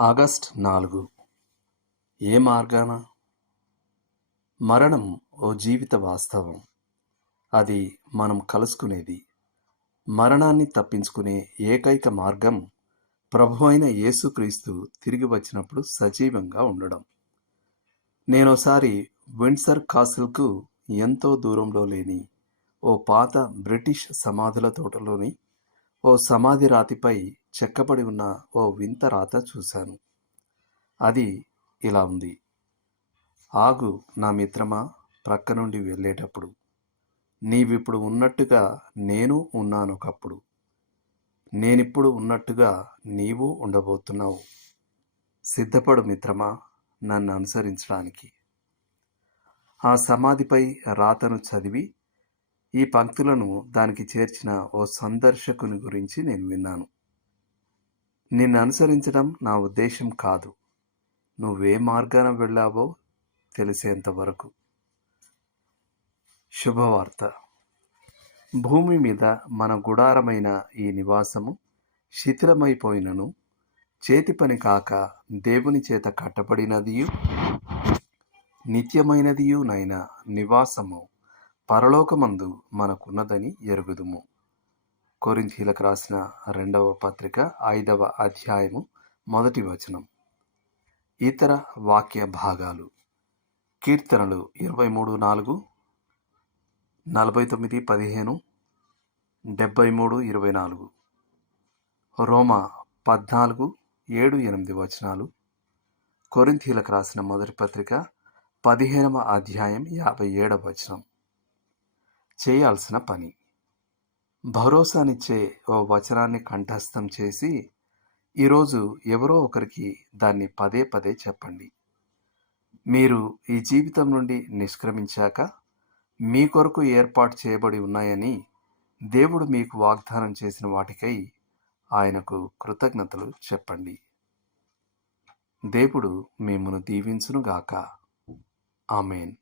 August నాలుగు. ఏ మార్గాన? మరణం ఓ జీవిత వాస్తవం. అది మనం కలుసుకునేది. మరణాన్ని తప్పించుకునే ఏకైక మార్గం ప్రభు అయిన యేసుక్రీస్తు తిరిగి వచ్చినప్పుడు సజీవంగా ఉండడం. నేనోసారి విండ్సర్ కాసిల్కు ఎంతో దూరంలో లేని ఓ పాత బ్రిటిష్ సమాధుల తోటలోని ఓ సమాధి రాతిపై చెక్కబడి ఉన్న ఓ వింత రాత చూశాను. అది ఇలా ఉంది. ఆగు నా మిత్రమా ప్రక్క నుండి వెళ్ళేటప్పుడు. నీవిప్పుడు ఉన్నట్టుగా నేను ఉన్నాను ఒకప్పుడు. నేనిప్పుడు ఉన్నట్టుగా నీవు ఉండబోతున్నావు. సిద్ధపడు మిత్రమా నన్ను అనుసరించడానికి. ఆ సమాధిపై రాతను చదివి ఈ పంక్తులను దానికి చేర్చిన ఓ సందర్శకుని గురించి నేను విన్నాను. నిన్ను అనుసరించడం నా ఉద్దేశం కాదు. నువ్వే మార్గాన వెళ్ళావో తెలిసేంత వరకు. శుభవార్త. భూమి మీద మన గుడారమైన ఈ నివాసము శిథిలమైపోయినను. చేతి పని కాక దేవుని చేత కట్టబడినదియు నిత్యమైనదియు నైన నివాసము పరలోకమందు మనకున్నదని ఎరుగుదుము. కొరింథీలకు రాసిన రెండవ పత్రిక ఐదవ అధ్యాయము మొదటి వచనం. ఇతర వాక్య భాగాలు. కీర్తనలు ఇరవై మూడు నాలుగు నలభై తొమ్మిది పదిహేను డెబ్బై మూడు ఇరవై నాలుగు. రోమా పద్నాలుగు ఏడు ఎనిమిది వచనాలు. కొరింథీలకు రాసిన మొదటి పత్రిక పదిహేనవ అధ్యాయం యాభై ఏడవ వచనం. చేయాల్సిన పని. భరోసానిచ్చే ఓ వచనాన్ని కంఠస్థం చేసి ఈరోజు ఎవరో ఒకరికి దాన్ని పదే పదే చెప్పండి. మీరు ఈ జీవితం నుండి నిష్క్రమించాక మీ కొరకు ఏర్పాటు చేయబడి ఉన్నాయని దేవుడు మీకు వాగ్దానం చేసిన వాటికై ఆయనకు కృతజ్ఞతలు చెప్పండి. దేవుడు మిమ్మను దీవించునుగాక. ఆమెన్.